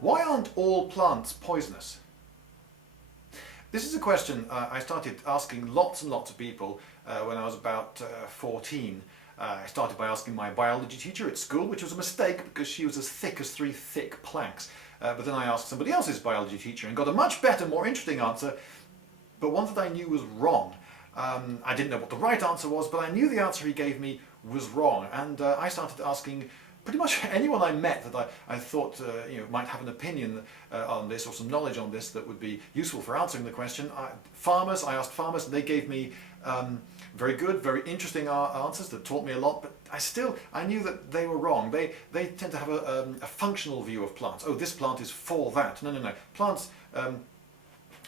Why aren't all plants poisonous? This is a question I started asking lots and lots of people when I was about 14. I started by asking my biology teacher at school, which was a mistake because she was as thick as 3 thick planks. But then I asked somebody else's biology teacher and got a much better, more interesting answer, but one that I knew was wrong. I didn't know what the right answer was, but I knew the answer he gave me was wrong. And I started asking pretty much anyone I met that I thought might have an opinion on this or some knowledge on this that would be useful for answering the question. I asked farmers, and they gave me very good, very interesting answers that taught me a lot, but I knew that they were wrong. They tend to have a functional view of plants. Oh, this plant is for that. No. Plants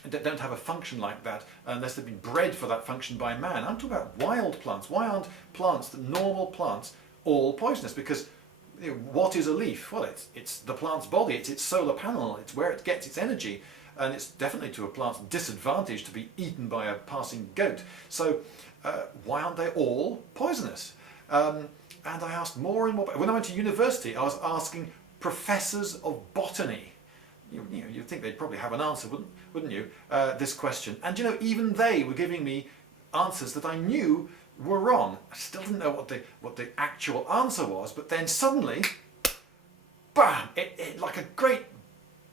don't have a function like that unless they've been bred for that function by man. I'm talking about wild plants. Why aren't plants, the normal plants, all poisonous? Because what is a leaf? Well, it's the plant's body, it's its solar panel, it's where it gets its energy, and it's definitely to a plant's disadvantage to be eaten by a passing goat. So why aren't they all poisonous? And I asked more and more. When I went to university, I was asking professors of botany. You'd think they'd probably have an answer, wouldn't you? This question. And even they were giving me answers that I knew were wrong. I still didn't know what the actual answer was, but then suddenly, bam! It like a great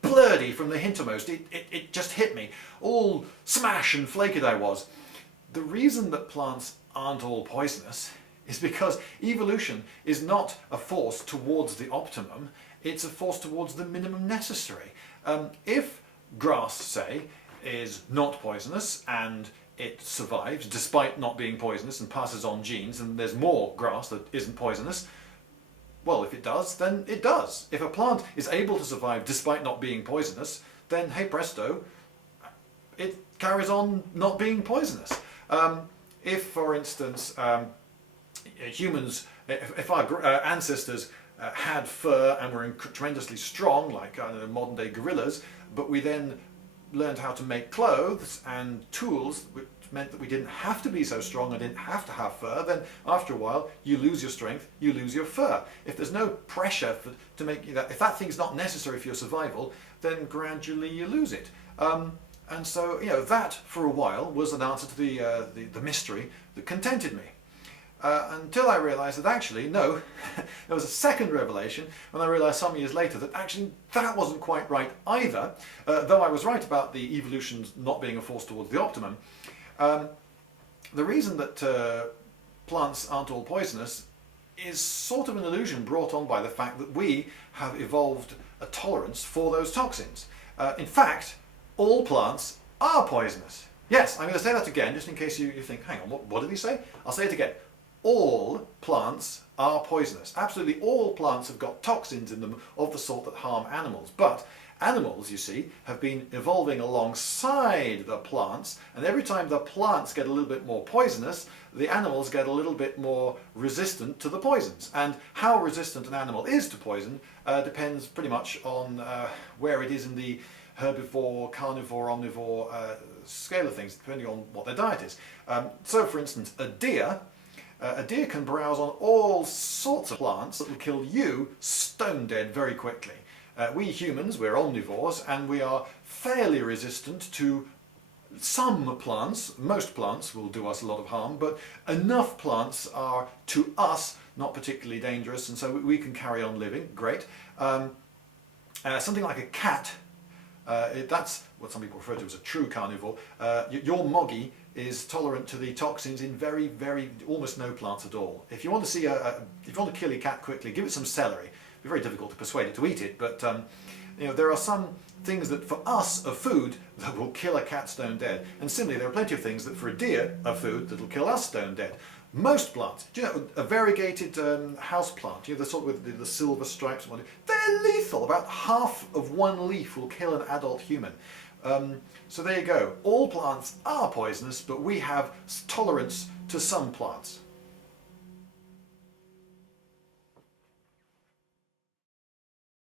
blurdy from the hintermost. It just hit me. All smash and flaked I was. The reason that plants aren't all poisonous is because evolution is not a force towards the optimum, it's a force towards the minimum necessary. If grass, say, is not poisonous and it survives despite not being poisonous and passes on genes, and there's more grass that isn't poisonous, well, if it does, then it does. If a plant is able to survive despite not being poisonous, then hey presto, it carries on not being poisonous. If, for instance, humans, if our ancestors had fur and were tremendously strong, like modern day gorillas, but we then learned how to make clothes and tools, which meant that we didn't have to be so strong and didn't have to have fur, then after a while you lose your strength, you lose your fur. If there's no pressure to make you that, if that thing's not necessary for your survival, then gradually you lose it. And so that for a while was an answer to the mystery that contented me. Until I realised that actually, no, there was a second revelation when I realised some years later that actually that wasn't quite right either, though I was right about the evolution not being a force towards the optimum. The reason that plants aren't all poisonous is sort of an illusion brought on by the fact that we have evolved a tolerance for those toxins. In fact, all plants are poisonous. Yes, I'm going to say that again just in case you think, hang on, what did he say? I'll say it again. All plants are poisonous. Absolutely all plants have got toxins in them of the sort that harm animals. But animals, you see, have been evolving alongside the plants, and every time the plants get a little bit more poisonous, the animals get a little bit more resistant to the poisons. And how resistant an animal is to poison depends pretty much on where it is in the herbivore, carnivore, omnivore scale of things, depending on what their diet is. So, for instance, a deer can browse on all sorts of plants that will kill you stone dead very quickly. We humans, we're omnivores, and we are fairly resistant to some plants. Most plants will do us a lot of harm, but enough plants are, to us, not particularly dangerous, and so we can carry on living. Great. Something like a cat, that's what some people refer to as a true carnivore. Your moggy is tolerant to the toxins in almost no plants at all. If you want to see if you want to kill your cat quickly, give it some celery. It'd be very difficult to persuade it to eat it, but there are some things that for us are food that will kill a cat stone dead, and similarly there are plenty of things that for a deer are food that will kill us stone dead. Most plants, do you know, a variegated house plant, the sort with the silver stripes, they're lethal. About half of one leaf will kill an adult human. So there you go. All plants are poisonous, but we have tolerance to some plants.